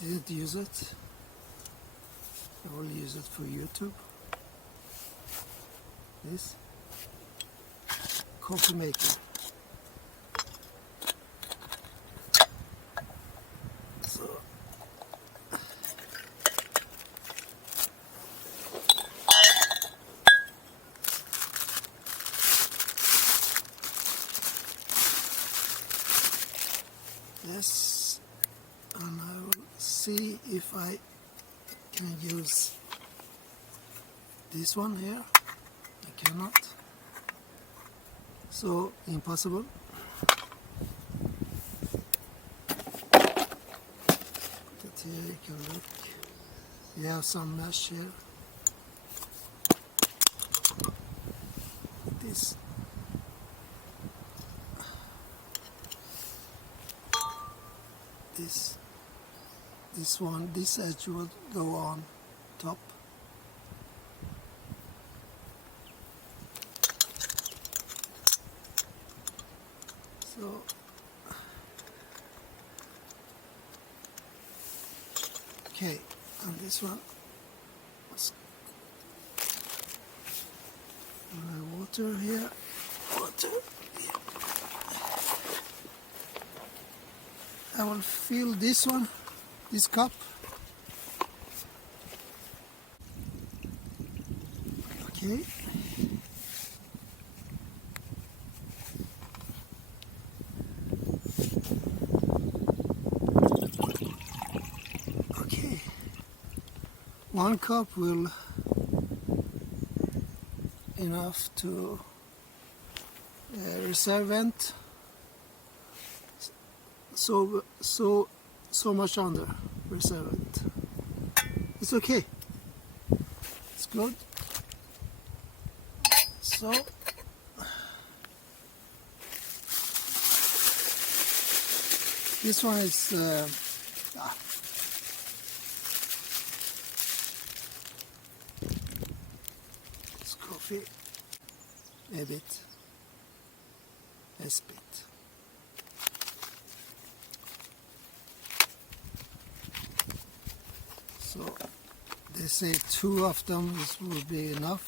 didn't use it. I will use it for YouTube. This coffee maker. So yes, and I will see if I can use this one here. I cannot, so impossible. Put it here, you can look. You have some mesh here. This this edge will go on top. So okay, and this one water here, water here. I will fill this one, this cup. Okay. Okay. 1 cup will enough to reservant. So much under reservant. It's okay. It's good. So this one is it's coffee. Edit. Spit. So they say 2 of them will be enough.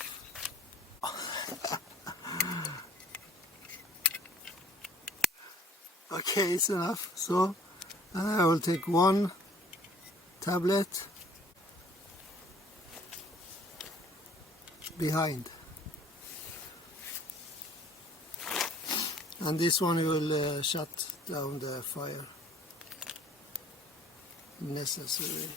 Okay, it's enough. So I will take 1 tablet behind, and this one will shut down the fire necessary.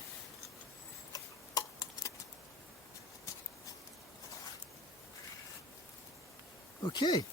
Okay.